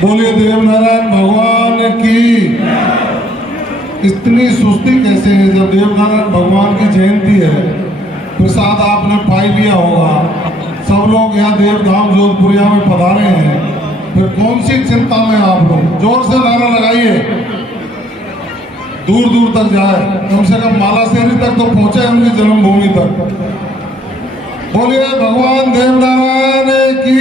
बोलिए देवनारायण भगवान की। इतनी सुस्ती कैसे है जब देवनारायण भगवान की जयंती है। प्रसाद आपने पाई लिया होगा, सब लोग यहाँ देवधाम जोधपुरिया में पधारे हैं, फिर कौन सी चिंता में आप लोग। जोर से नारा लगाइए, दूर दूर तक जाए, कम से कम मालासेरी तक तो पहुंचे उनकी जन्मभूमि तक। बोलिए भगवान देवनारायण की।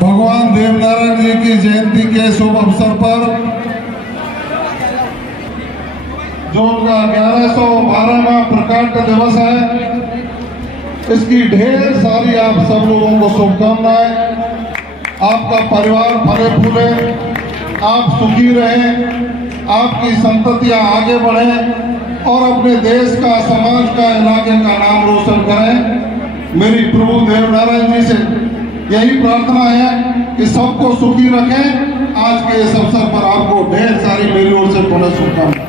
भगवान देवनारायण जी की जयंती के शुभ अवसर पर जो उनका 1112वां प्रकाट दिवस है, इसकी ढेर सारी आप सब लोगों को शुभकामनाएं। आपका परिवार फले फूले, आप सुखी रहें, आपकी संततियां आगे बढ़ें और अपने देश का, समाज का, इलाके का नाम रोशन करें। मेरी प्रभु देवनारायण जी से यही प्रार्थना है कि सबको सुखी रखें। आज के इस अवसर पर आपको ढेर सारी मेरी ओर से पुनः शुभकामनाएं।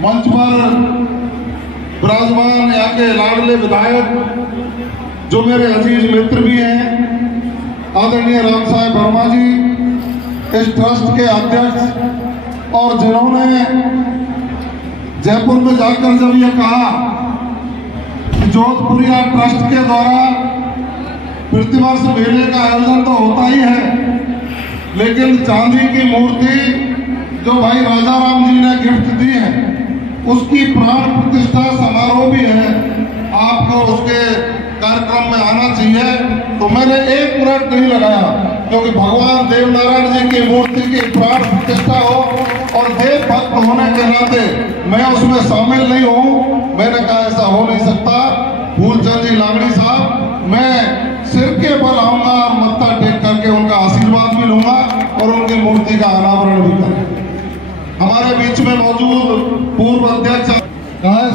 मंच पर विराजमान यहाँ के लाडले विधायक जो मेरे अजीज मित्र भी हैं, आदरणीय राम साहेब वर्मा जी, इस ट्रस्ट के अध्यक्ष, और जिन्होंने जयपुर में जाकर जब ये कहा कि जोधपुरिया ट्रस्ट के द्वारा प्रतिवर्ष मेले का आयोजन तो होता ही है, लेकिन चांदी की मूर्ति जो भाई राजा राम जी ने गिफ्ट दी है, उसकी प्राण प्रतिष्ठा समारोह भी है, आपको उसके कार्यक्रम में आना चाहिए। तो मैंने 1 मिनट नहीं लगाया, क्योंकि भगवान देवनारायण जी की मूर्ति की प्राण प्रतिष्ठा हो और देव भक्त होने के नाते मैं उसमें शामिल नहीं हूँ। मैंने कहा ऐसा हो नहीं सकता। फूलचंद जी लांगड़ी साहब, मैं सिर के बल आऊंगा और मत्था टेक करके उनका आशीर्वाद भी लूंगा और उनकी मूर्ति का अनावरण भी करेंगे। हमारे बीच में मौजूद पूर्व अध्यक्ष कहाँ है?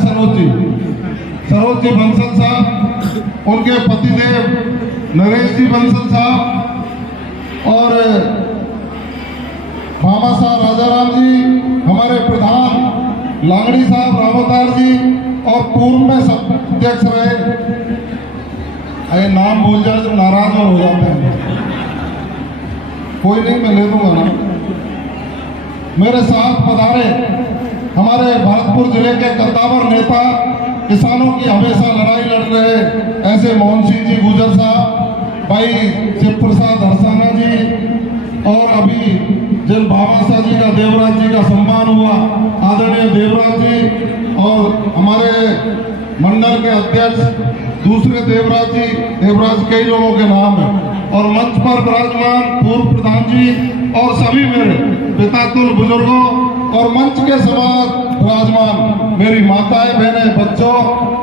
सरोज जी बंसल साहब, उनके पतिदेव नरेश जी बंसल साहब और मामा साहब राजाराम जी, हमारे प्रधान लांगड़ी साहब रामोतार जी, और पूर्व में सब अध्यक्ष रहे। अरे नाम भूल जाए तो नाराज और हो जाते हैं। कोई नहीं, मैं ले दूंगा ना। मेरे साथ पधारे हमारे भरतपुर जिले के कद्दावर नेता, किसानों की हमेशा लड़ाई लड़ रहे ऐसे मोहन सिंह जी गुजर साहब, भाई शिव प्रसाद हरसाना जी, और अभी जिन भामाशाह जी का, देवराज जी का सम्मान हुआ, आदरणीय देवराज जी, और हमारे मंडल के अध्यक्ष दूसरे देवराज जी, देवराज कई लोगों के नाम है, और मंच पर विराजमान पूर्व प्रधान जी और सभी मेरे पितातुल बुजुर्गों और मंच के समाज विराजमान मेरी माताएं, बहनें, बच्चों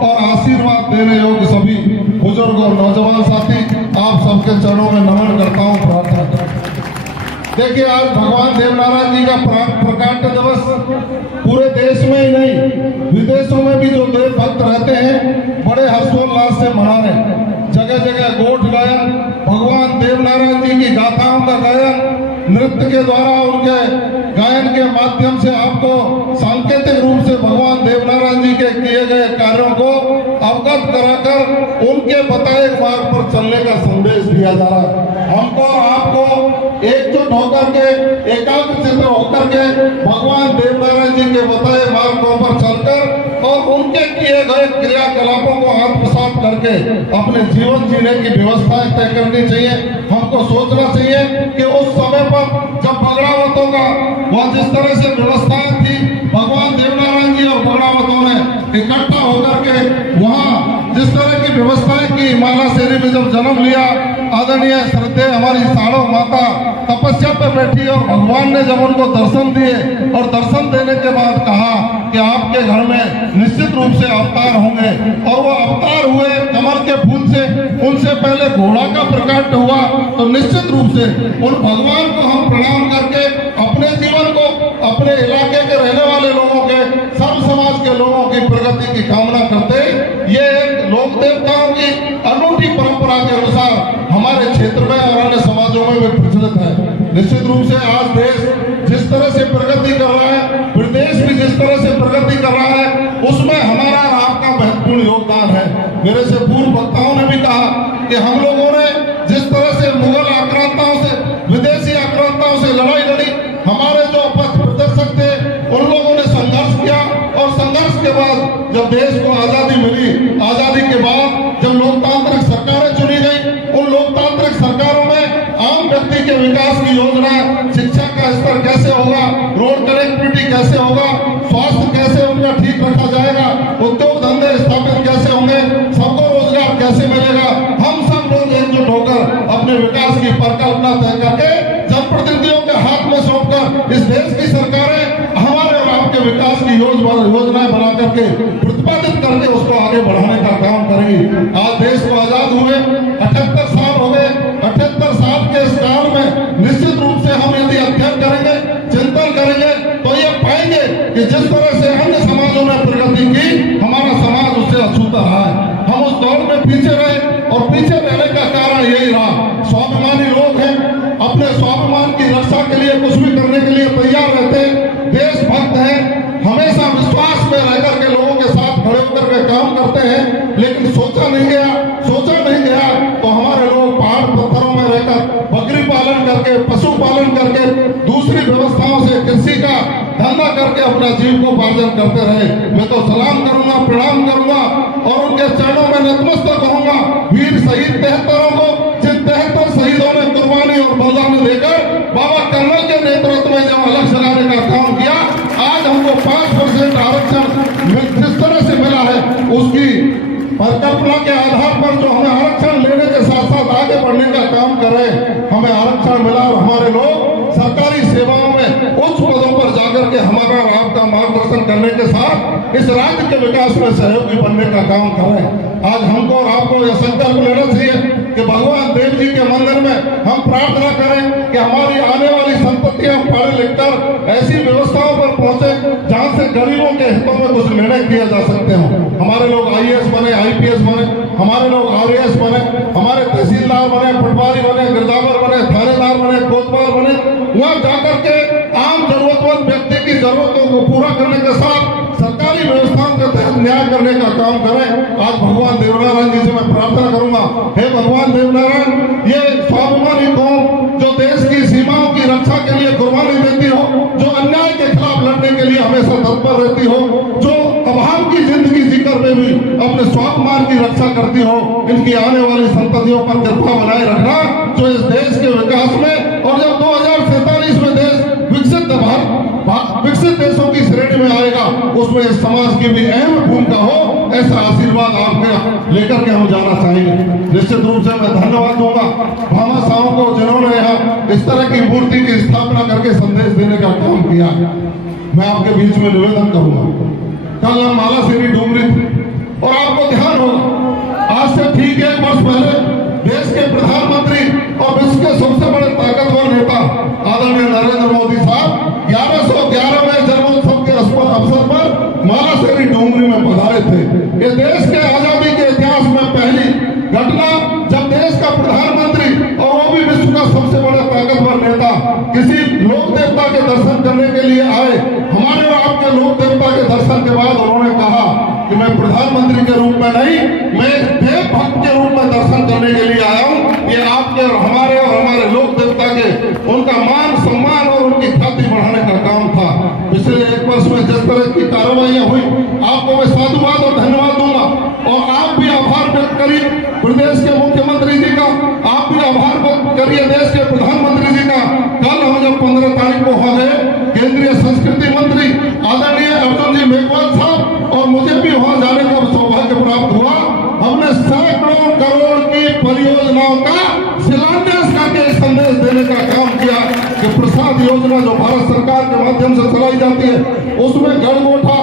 और आशीर्वाद देने योग्य सभी बुजुर्ग और नौजवान साथी, आप सबके चरणों में नमन करता हूँ, प्रार्थना करता हूँ। देखिए, आज भगवान देवनारायण जी का प्रकाट दिवस पूरे देश में ही नहीं, विदेशों में भी जो देव भक्त रहते हैं बड़े हर्षोल्लास से मना रहे हैं। जगह जगह गोठ गायन, भगवान देवनारायण जी की गाथाओं का गायन, नृत्य के द्वारा, उनके गायन के माध्यम से आपको सांकेतिक रूप से भगवान देवनारायण जी के किए गए कार्यों को अवगत कराकर उनके बताए मार्ग पर चलने का संदेश दिया जा रहा है। हमको आपको एकजुट होकर के, एकाग्रचित्त होकर के भगवान देवनारायण जी के बताए मार्गों पर चलकर और उनके किए गए क्रियाकलापों को आत्मसात करके अपने जीवन जीने की व्यवस्थाएं तय करनी चाहिए। हमको सोचना चाहिए कि उस समय पर जब बगड़ावतों का वह जिस तरह से व्यवस्थाएं थी, भगवान देवनारायण जी और बगड़ावतों ने इकट्ठा होकर के वहाँ जिस तरह की व्यवस्थाएं की, मालासेरी में जब जन्म लिया, आदरणीय श्रद्धेय हमारी साड़ो माता तपस्या पे बैठी और भगवान ने जब उनको दर्शन दिए और दर्शन देने के बाद कहा कि आपके घर में निश्चित रूप से अवतार होंगे, और वो अवतार हुए कमल के फूल से। उनसे पहले घोड़ा का प्रकट हुआ, तो निश्चित रूप से उन भगवान को हम प्रणाम करके अपने जीवन को, अपने इलाके के रहने वाले लोगों के, सब समाज के लोगों की प्रगति की कामना करते। ये एक लोक देवताओं की अनूठी परंपरा के अनुसार हमारे क्षेत्र में और अन्य समाजों में भी प्रचलित है। निश्चित रूप से आज देश जिस तरह से प्रगति कर रहा है, प्रदेश भी जिस तरह से प्रगति कर रहा है, उसमें हमारा और आपका महत्वपूर्ण मेरे से पूर्व वक्ताओं ने भी कहा कि हम लोगों ने जिस तरह से मुगल आक्रांताओं से, विदेशी आक्रांताओं से लड़ाई लड़ी, हमारे जो पथ प्रदर्शक थे उन लोगों ने संघर्ष किया, और संघर्ष के बाद जब देश को आजादी मिली, आजादी के बाद जब लोकतांत्रिक सरकारें चुनी गई, उन लोकतांत्रिक सरकारों में आम व्यक्ति के विकास की योजना, शिक्षा का स्तर कैसे होगा, रोड कनेक्टिविटी कैसे होगा, स्वास्थ्य कैसे उनका ठीक रखा जाएगा, उद्योग धंधे स्थापित कैसे होंगे, सबको रोजगार कैसे मिलेगा, हम सब लोग एकजुट होकर अपने विकास की परिकल्पना तय करके जनप्रतिनिधियों के हाथ में सौंपकर इस देश की सरकारें हमारे और आपके विकास की योजनाएं बना करके प्रतिपादित करके उसको आगे बढ़ाने का काम करेंगे। आज देश को आजाद हुए 78 साल हो गए। 78 साल के इस काल में निश्चित रूप से हम यदि अध्ययन करेंगे, चिंतन करेंगे, तो ये पाएंगे कि जिस तरह से अन्य समाजों ने प्रगति की, हमारा समाज उससे अछूता रहा है। हम उस दौर में पीछे रहे, और पीछे रहने का कारण यही रहा, स्वाभिमानी लोग हैं, अपने स्वाभिमान की रक्षा के लिए कुछ भी करने के लिए तैयार रहते, देशभक्त हैं, हमेशा विश्वास में रह करके लोगों के साथ खड़े होकर के काम करते हैं। लेकिन सोचा नहीं गया तो हमारे लोग पहाड़ पत्थरों में रहकर बकरी पालन करके, पशु पालन करके, दूसरी व्यवस्थाओं से कृषि का धंधा करके अपना जीविकोपार्जन करते रहे। मैं तो सलाम करूंगा, प्रणाम करूंगा और उनके चरणों में नतमस्तक कहूंगा। वीर शहीद 73 को, जिन 73 शहीदों ने कुर्बानी और बलिदान देकर बाबा कर्नल के नेतृत्व में जो अलग सजाने का काम किया, आज हमको 5% आरक्षण जिस तरह से मिला है, उसकी परिकल्पना के आधार पर जो हमें आरक्षण लेने के साथ साथ आगे बढ़ने का काम कर रहे हैं, हमें आरक्षण मिला और हमारे लोग सरकारी सेवाओं में उच्च पदों पर जाकर के हमारा और आपका मार्गदर्शन करने के साथ इस राज्य के विकास में सहयोगी बनने का काम कर रहे हैं। आज हमको और आपको यह संकल्प लेना चाहिए कि भगवान देव जी के मंदिर में हम प्रार्थना करें कि हमारी आने वाली संततियां पढ़ लिखकर ऐसी व्यवस्थाओं पर पहुंचे जहां से गरीबों के हितों में कुछ निर्णय किए जा सकते हो। हमारे लोग IAS बने, IPS बने, हमारे लोग RAS बने, हमारे तहसीलदार बने, पटवारी बने, गिरदावर बने, थानेदार बने, कोतवाल बने, वहां जाकर के आम जरूरतमंद व्यक्ति की जरूरतों को पूरा करने के साथ सरकारी व्यवस्थाओं के तहत न्याय करने का काम करें। आज भगवान देवनारायण जी से मैं प्रार्थना करूंगा, हे भगवान देवनारायण, ये स्वाभिमानी कौम जो देश की सीमाओं की रक्षा के लिए कुर्बानी देती हो, जो अन्याय के खिलाफ लड़ने के लिए हमेशा तत्पर रहती हो, जो अभाव की जिंदगी जीकर में भी अपने स्वाभिमान की रक्षा करती हो, इनकी आने वाली संततियों पर कृपा बनाए रखना, जो इस देश के विकास में और जब 2047 में देश विकसित देशों की श्रेणी में आएगा, उसमें इस समाज की भी अहम भूमिका हो, ऐसा आशीर्वाद आपके लेकर के हम जाना चाहेंगे। निश्चित रूप से मैं धन्यवाद दूंगा भामाशाहों को, जिन्होंने यहाँ इस तरह की मूर्ति की स्थापना करके संदेश देने का काम किया। मैं आपके बीच में निवेदन करूंगा, कल हम मालासेरी डूंगरी थे और आपको ध्यान होगा आज से ठीक 1 वर्ष पहले देश के प्रधानमंत्री और विश्व के सबसे बड़े ताकतवर नेता आदरणीय नरेंद्र मोदी साहब 1111 में जन्मोत्सव के अवसर पर मालासेरी डूंगरी में पधारे थे। ये देश के आजादी के इतिहास में पहली घटना, जब देश का प्रधानमंत्री और वो भी विश्व का सबसे बड़ा ताकतवर नेता किसी लोक देवता के दर्शन करने के लिए आए। हमारे और आपके लोक देवता के दर्शन के बाद उन्होंने कहा कि मैं प्रधानमंत्री के रूप में नहीं, मैं देव भक्त के रूप में दर्शन करने के लिए आया हूँ। ये आपके और हमारे लोक देवता के उनका मान सम्मान और उनकी ख्याति बढ़ाने का काम था। पिछले 1 वर्ष में जिस तरह की कार्रवाइयां हुई, आपको मैं साधुवाद और धन्यवाद दूंगा और आप भी आभार व्यक्त करिए प्रदेश के मुख्यमंत्री जी का, आप भी आभार व्यक्त करिए देश के प्रधानमंत्री जी का। कल हम जब 15 तारीख को हो गए, केंद्रीय संस्कृति मंत्री आदरणीय अर्जुन जी मेघवाल साहब और मुझे भी वहां जाने का सौभाग्य प्राप्त हुआ। हमने सैकड़ों करोड़ की परियोजनाओं का शिलान्यास करके संदेश देने का काम किया कि प्रसाद योजना जो भारत सरकार के माध्यम से चलाई जाती है, उसमें गढ़गोठा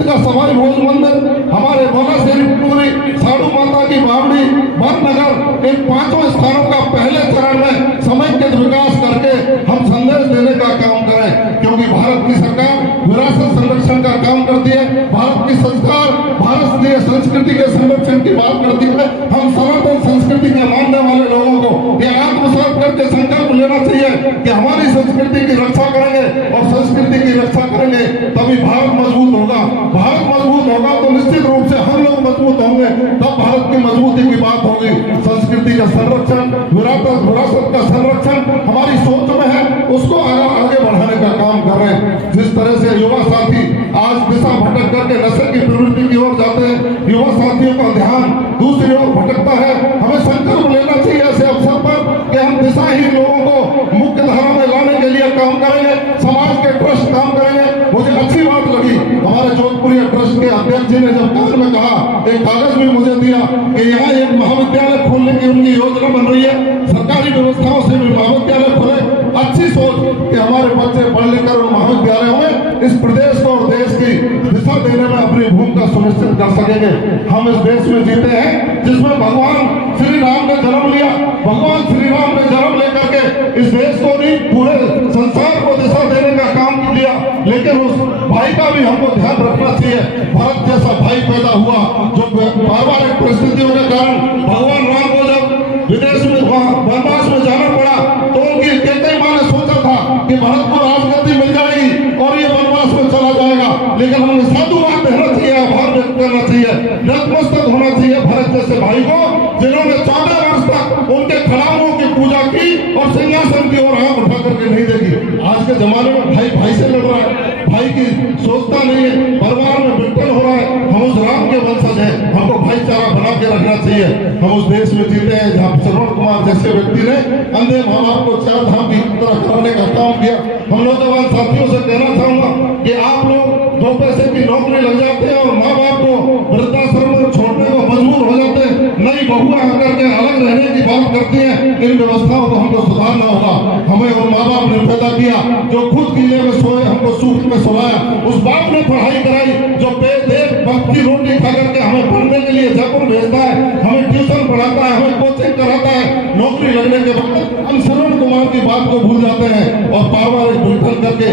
का सवाई भोज मंदिर, हमारे मालासेरी पूरी, साधु माता की बावड़ी, भरनगर, इन 5 स्थानों का पहले चरण में समेकित विकास करके हम संदेश देने का काम करें। क्योंकि भारत की सरकार विरासत संरक्षण का काम करती है, भारत की संस्कार, भारतीय संस्कृति के संरक्षण की बात करती है। हम सनातन संस्कृति के मानने वाले लोगों को ये आत्मसात करके संकल्प लेना चाहिए कि हमारी संस्कृति की रक्षा करेंगे और संस्कृति की रक्षा करेंगे तभी भारत मजबूत होगा। भारत मजबूत होगा तो निश्चित रूप से हम लोग मजबूत होंगे, तब मजबूती की बात होगी। संस्कृति का संरक्षण, विरासत का संरक्षण हमारी सोच में है, उसको आगे बढ़ाने का काम कर रहे हैं। जिस तरह से युवा साथी आज दिशा भटक करके नशे की प्रवृत्ति की ओर जाते हैं, युवा साथियों का ध्यान दूसरी ओर भटकता है। हमें संकल्प लेना चाहिए ऐसे अवसर पर कि हम दिशाहीन लोगों को मुख्य धारा में लाने के लिए काम करेंगे, समाज के ट्रस्ट काम करेंगे। मुझे अच्छी बात लगी हमारे जोधपुरी ट्रस्ट के अध्यक्ष जी ने जब कान में कहा, एक कागज भी मुझे दिया कि यहाँ एक महाविद्यालय खोलने की उनकी योजना बन रही है, सरकारी व्यवस्थाओं से भी महाविद्यालय खोले। अच्छी सोच कि हमारे बच्चे पढ़ लिखकर उन महाविद्यालयों में इस प्रदेश को और देश की दिशा देने में अपनी भूमिका सुनिश्चित कर सकेंगे। हम इस देश में जीते हैं जिसमें भगवान श्री राम ने जन्म लिया। भगवान श्री राम ने जन्म लेकर के इस देश को नहीं, पूरे संसार को दिशा देने का काम किया। लेकिन उस भाई का भी हमको ध्यान रखना चाहिए। भरत जैसा भाई पैदा हुआ जो पारिवारिक परिस्थितियों के कारण भगवान राम को जब विदेश में वनवास में जाना पड़ा तो उनकी कैकेयी मां ने सोचा था कि भरत को राजगद्दी मिल जाएगी और ये वनवास में चला जाएगा। लेकिन हमें साधुवाद देना चाहिए, आभार व्यक्त करना चाहिए, नतमस्तक होना चाहिए भरत जैसे भाई को, जिन्होंने 14 वर्ष तक उनके खड़ाओं की पूजा की और सिंहासन की ओर आंख उठा करके नहीं देखी। आज के जमाने में भाई भाई से लड़ रहा है, भाई की सोचता नहीं है, परिवार में विघटन हो रहा है। हम उस राम के वंशज हैं, हमको भाईचारा बना के रखना चाहिए। हम उस देश में जीते हैं जहाँ श्रवण कुमार जैसे व्यक्ति ने अंधे माँ बाप को 4 धाम की यात्रा करने का काम किया। हम नौजवान साथियों से कहना चाहूंगा कि आप लोग 2 पैसे की नौकरी लग जाते हैं और माँ बाप को वृद्धाश्रम में छोड़ने को मजबूर हो जाते हैं, नई बहुआ आकर के अलग रहने की बात करती हैं। इन व्यवस्थाओं को हमको सुधारना होगा। हमें उन माँ बाप ने पैदा किया जो खुद किले में सोए, हमको सूख में सोया। उस बाप ने पढ़ाई कराई जो बेदेख वक्त की रोटी खा करके हमें पढ़ने के लिए जयपुर भेजता है, हमें ट्यूशन पढ़ाता है, हमें कोचिंग कराता है। नौकरी लगने के बाद हम श्रवण कुमार की बात को भूल जाते हैं और पारिवारिक विघटन करके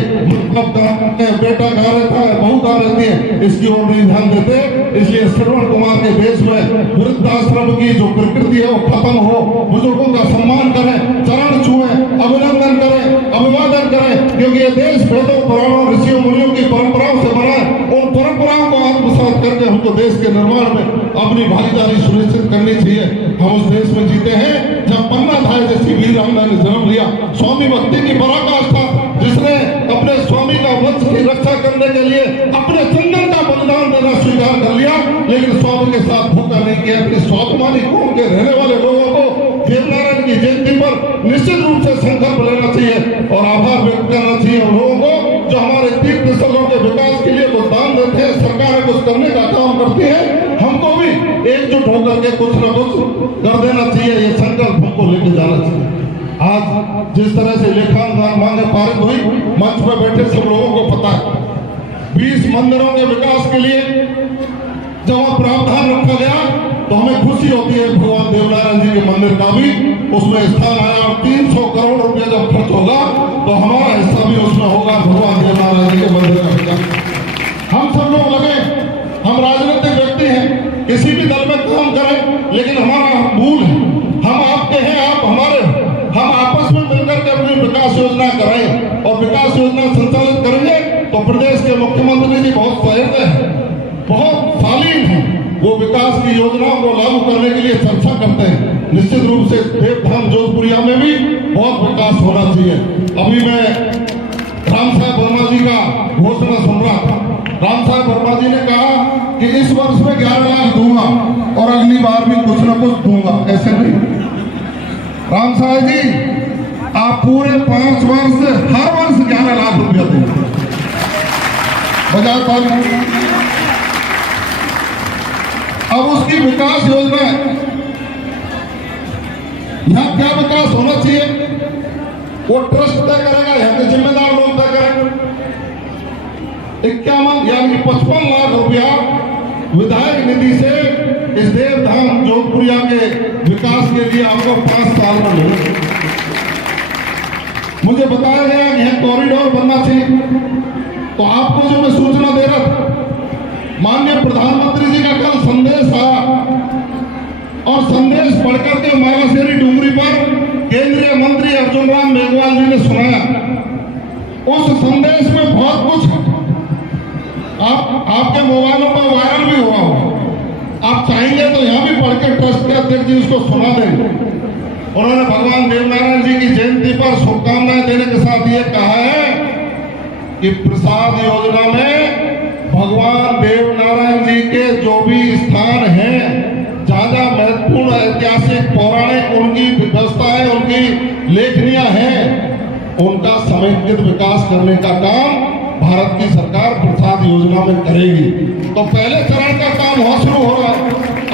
मतलब बेटा कहाँ रहता है, बहू कहाँ रहती है, इसकी ओर नहीं ध्यान देते। इसलिए श्रवण कुमार के देश में वृद्धाश्रम की जो प्रकृति है वो खत्म हो, बुजुर्गों का सम्मान करें, चरण छुएं, अभिनंदन करें, अभिवादन करें, क्योंकि ये देश वेदों पुराणों ऋषियों मुनियों की परंपराओं से बना है। उन परंपराओं को आत्मसात करके हमको देश के निर्माण में अपनी भागीदारी सुनिश्चित करनी चाहिए। हम उस देश में जीते हैं जब पन्ना धाय जैसी वीर रामना ने जन्म लिया। स्वामी भक्ति की पराकाष्ठा, जिसने अपने स्वामी का वंश की रक्षा करने के लिए अपने चंदन का बलिदान देना स्वीकार कर लिया, लेकिन स्वामी के साथ धोखा नहीं किया। अपनी स्वाभिमानी कौम के रहने वाले लोगों को देवनारायण की जयंती पर निश्चित रूप से संकल्प लेना चाहिए और आभार व्यक्त करना चाहिए उन लोगों को जो हमारे तीर्थ स्थलों के विकास के लिए कुछ दान देते हैं, सरकारें कुछ करने का काम करती है। हमको भी एकजुट होकर के कुछ न कुछ कर देना चाहिए। ये संकल्प हमको लेके जाना चाहिए। आज जिस तरह से लेखानुदान मांगे पारित हुई, मंच पर बैठे सब लोगों को पता है 20 मंदिरों के विकास के लिए जब प्रावधान रखा गया तो हमें खुशी होती है। भगवान देवनारायण जी के मंदिर का भी उसमें स्थान आया और 300 करोड़ रुपया जब खर्च होगा तो हमारा हिस्सा भी उसमें होगा भगवान देवनारायण जी के मंदिर का विकास। हम सब लोग लगे, हम राजनीतिक व्यक्ति हैं, किसी भी दल में काम करें, लेकिन हमारा मूल है, हम आपके हैं, आप हमारे, हम आपस में मिलकर के अपनी विकास योजना करें और विकास योजना संचालित करेंगे तो प्रदेश के मुख्यमंत्री जी बहुत सहृदय हैं, बहुत शालीन हैं, वो विकास की योजनाओं को लागू करने के लिए चर्चा करते हैं। निश्चित रूप से देवधाम जोधपुरिया में भी बहुत विकास होना चाहिए। अभी मैं राम साहब वर्मा जी का घोषणा सुन रहा था। राम साहब वर्मा जी ने कहा कि इस वर्ष में 11 लाख दूंगा और अगली बार भी कुछ न कुछ दूंगा। ऐसे नहीं राम साहब जी, आप पूरे 5 वर्ष हर वर्ष 11 लाख रुपया देंगे बजाय पानी। अब उसकी विकास योजना यहाँ क्या विकास होना चाहिए वो ट्रस्ट तय करेगा, यहाँ के जिम्मेदार लोग तय करेंगे। 51 यानी 55 लाख रुपया विधायक निधि से इस देवधाम जोधपुरिया के विकास के लिए आपको 5 साल में मिलेगा। मुझे बताया गया कि यहाँ कॉरिडोर बनना चाहिए, तो आपको जो मैं सूचना दे रहा था, माननीय प्रधानमंत्री जी का कल संदेश आया और संदेश पढ़कर के मालाशेरी डूंगरी पर केंद्रीय मंत्री अर्जुन राम मेघवाल जी ने सुनाया। उस संदेश में बहुत कुछ है, आपके मोबाइलों पर वायरल भी हुआ होगा। आप चाहेंगे तो यहाँ भी पढ़ के ट्रस्ट के अध्यक्ष जी उसको सुना दें। उन्होंने भगवान देवनारायण जी की जयंती पर शुभकामनाएं देने के साथ ये कहा है कि प्रसाद योजना में भगवान देवनारायण जी के जो भी स्थान हैं, जहाँ जहाँ महत्वपूर्ण ऐतिहासिक पौराणिक उनकी व्यवस्था है, उनकी लेखनियां हैं, उनका समेकित विकास करने का काम भारत की सरकार प्रसाद योजना में करेगी। तो पहले चरण का काम हो शुरू हो रहा है,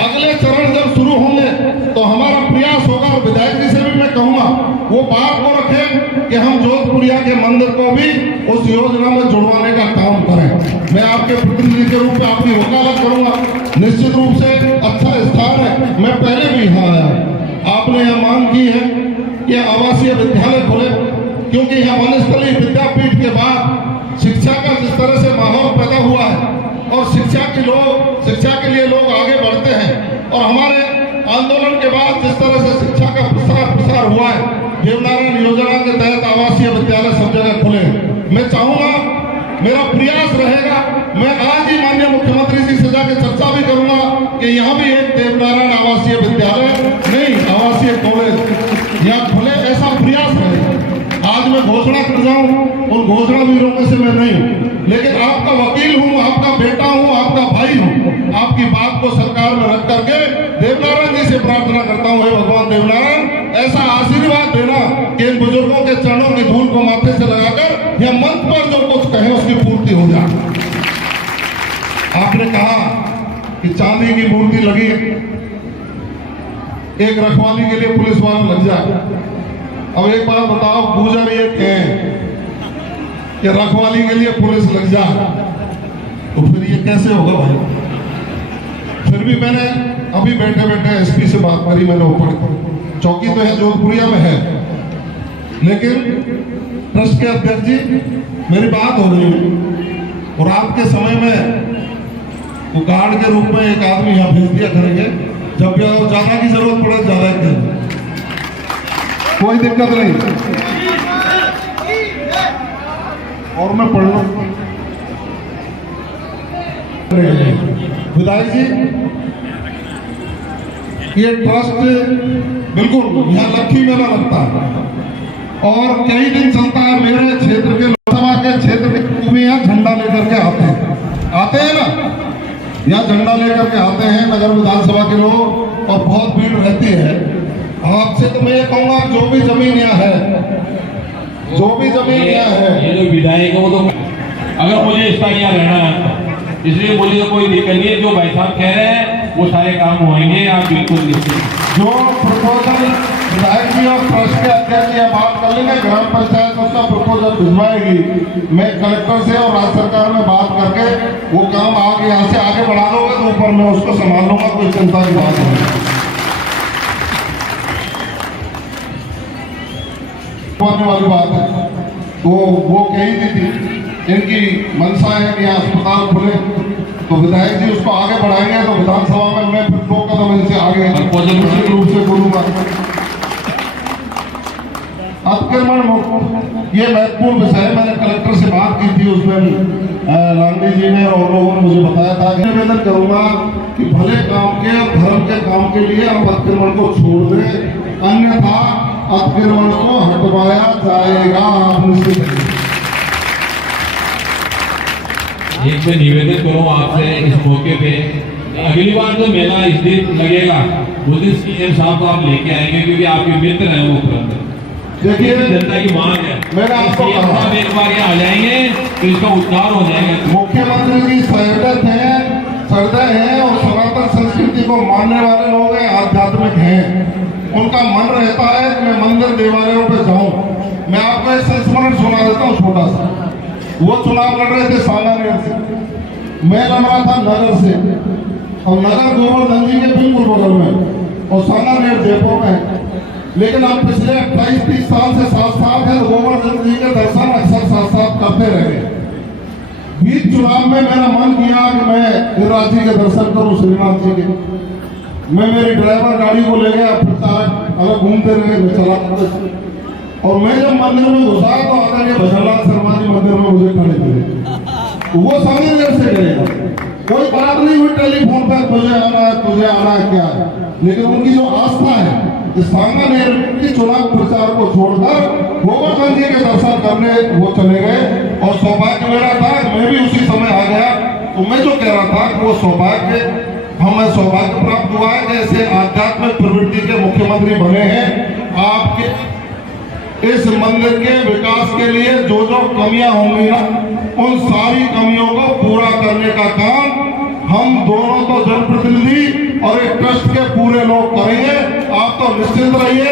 अगले चरण जब शुरू होंगे तो हमारा प्रयास होगा। और विधायक जी से भी मैं कहूंगा वो बात को रखें कि हम जोधपुरिया के मंदिर को भी उस योजना में जुड़वाने का काम करें। मैं आपके प्रतिनिधि के रूप में आपकी वकालत करूंगा। निश्चित रूप से अच्छा स्थान है, मैं पहले भी यहाँ आया। आपने यह मांग की है कि आवासीय विद्यालय खोले, क्योंकि यहाँ वनस्थली विद्यापीठ के बाद शिक्षा का जिस तरह से माहौल पैदा हुआ है और शिक्षा के लिए लोग आगे बढ़ते हैं, और हमारे आंदोलन के बाद जिस तरह से शिक्षा का प्रसार हुआ है, देवनारायण योजना के तहत आवासीय विद्यालय सब जगह खुले। मैं चाहूंगा, मेरा प्रयास रहेगा, मैं आज ही माननीय मुख्यमंत्री जी से जाकर चर्चा भी करूंगा कि यहाँ भी एक देवनारायण आवासीय विद्यालय नहीं, आवासीय कॉलेज यहाँ खुले, ऐसा प्रयास रहेगा। आज मैं घोषणा कर जाऊं, उन घोषणा वीरों में से मैं नहीं हूं, लेकिन आपका वकील हूं, आपका बेटा हूं, आपका भाई हूं। आपकी बात को सरकार में रख करके देवनारायण जी से प्रार्थना करता हूं, हे भगवान देवनारायण, ऐसा आशीर्वाद देना कि इन बुजुर्गों के चरणों की धूल को माथे से लगाकर यह मंच पर जो कुछ कहे उसकी पूर्ति हो जाए। आपने कहा कि चांदी की मूर्ति लगी है, एक रखवाली के लिए पुलिस वाला लग जाए। अब एक बात बताओ, पूजा ये कहें कि रखवाली के लिए पुलिस लग जाए, तो फिर ये कैसे होगा भाई? फिर भी मैंने अभी बैठे बैठे एसपी से बात करी, मैंने ऊपर चौकी तो है जोधपुरिया में है, लेकिन ट्रस्ट के अध्यक्ष जी मेरी बात हो रही है, और आपके समय में वो गार्ड के रूप में एक आदमी यहाँ भेज दिया करेंगे, जब भी ज्यादा की जरूरत पड़े ज्यादा की, कोई दिक्कत नहीं। और मैं पढ़ लूं विधायक जी, ये ट्रस्ट बिल्कुल यहाँ लक्ष्मी मेला लगता है और कई दिन चलता है। मेरे क्षेत्र के लोकसभा के क्षेत्र के भी यहाँ झंडा लेकर के आते हैं ना, यहाँ झंडा लेकर के आते हैं नगर विधानसभा के लोग, और बहुत भीड़ रहती है। आपसे तो मैं ये कहूँगा, जो भी जमीन यहाँ है, जो भी जमीन यहाँ है, ये जो विधायक है वो तो, अगर मुझे इस तरह यहाँ रहना है, इसलिए मुझे तो कोई दिक्कत नहीं है। जो भाई साहब कह रहे हैं वो सारे काम होंगे, आप बिल्कुल निश्चित। जो प्रपोजल विधायक जी और ट्रस्ट के अध्यक्ष जी बात कर लेंगे, ग्राम पंचायत उसका प्रपोजल भिजवाएगी, मैं कलेक्टर से और राज्य सरकार में बात करके वो काम आगे यहाँ से आगे बढ़ा लोगे तो ऊपर मैं उसको संभाल लूंगा, कोई चिंता की बात नहीं। वाली बात है, तो वो कही थी इनकी मंशा है कि यहाँ अस्पताल खुले, तो विधायक जी उसको आगे बढ़ाएंगे, तो विधानसभा में मैं फिर 2 कदम इनसे आगे निश्चित रूप से बोलूंगा। अतिक्रमण ये महत्वपूर्ण विषय है, मैंने कलेक्टर से बात की थी, उसमें लांडी जी ने और लोगों ने मुझे बताया था। निवेदन करूंगा कि भले काम के, धर्म के काम के लिए आप अतिक्रमण को छोड़ दें, अन्यथा अतिक्रमण को हटवाया जाएगा। आप निश्चित एक मैं निवेदन करूँ आपसे इस मौके पे, अगली बार जो मेला इस दिन लगेगा वो दिन सीएम साहब को आप लेके आएंगे, क्योंकि आपके मित्र हैं वो पुरंदर। देखिए जनता की मांग है, मैंने आपको कहा एक बार यहाँ आ जाएंगे तो इसका उद्धार हो जाएगा। मुख्यमंत्री जी सहृदय हैं और सनातन संस्कृति को मानने वाले लोग हैं, आध्यात्मिक हैं। उनका मन रहता है कि मैं मंदिर देवालयों पे जाऊं। मैं आपको एक संस्मरण सुना देता हूँ छोटा सा। वो चुनाव लड़ रहे थे सांगानेर से, मैं लड़ रहा था नगर से, और नगर गोवर्धन जी के बिल्कुल बगल में और सांगानेर डेपो में। लेकिन हम पिछले 28-30 साल से 7 साल है गोवर्धन जी के दर्शन अक्सर साथ करते रहे। बीच चुनाव में मेरा मन किया कि मैं गिरिराज जी के दर्शन करूं, श्रीनाथ जी के। मैं मेरी ड्राइवर गाड़ी को ले गया, फिर अलग घूमते रहे, मैं चला, और मैं जब मंदिर में घुसा तो आदरणीय भजनलाल शर्मा जी मंदिर में मुझे खड़े थे। वो सांगानेर से गए, कोई बात नहीं हुई टेलीफोन पर तुझे आना है क्या है, लेकिन उनकी जो आस्था है इस सांगानेर की चुनाव प्रचार को छोड़कर गोवर्धन जी के दर्शन करने वो चले गए। और सौभाग्य मेरा था, मैं भी उसी समय आ गया। तो मैं जो कह रहा था कि वो सौभाग्य हमें सौभाग्य प्राप्त हुआ है कि ऐसे आध्यात्मिक प्रवृत्ति के मुख्यमंत्री बने हैं। आपके इस मंदिर के विकास के लिए जो जो कमियां होंगी ना, उन सारी कमियों को पूरा करने का काम हम दोनों तो जनप्रतिनिधि और एक ट्रस्ट के पूरे लोग करेंगे। आप तो निश्चिंत रहिए।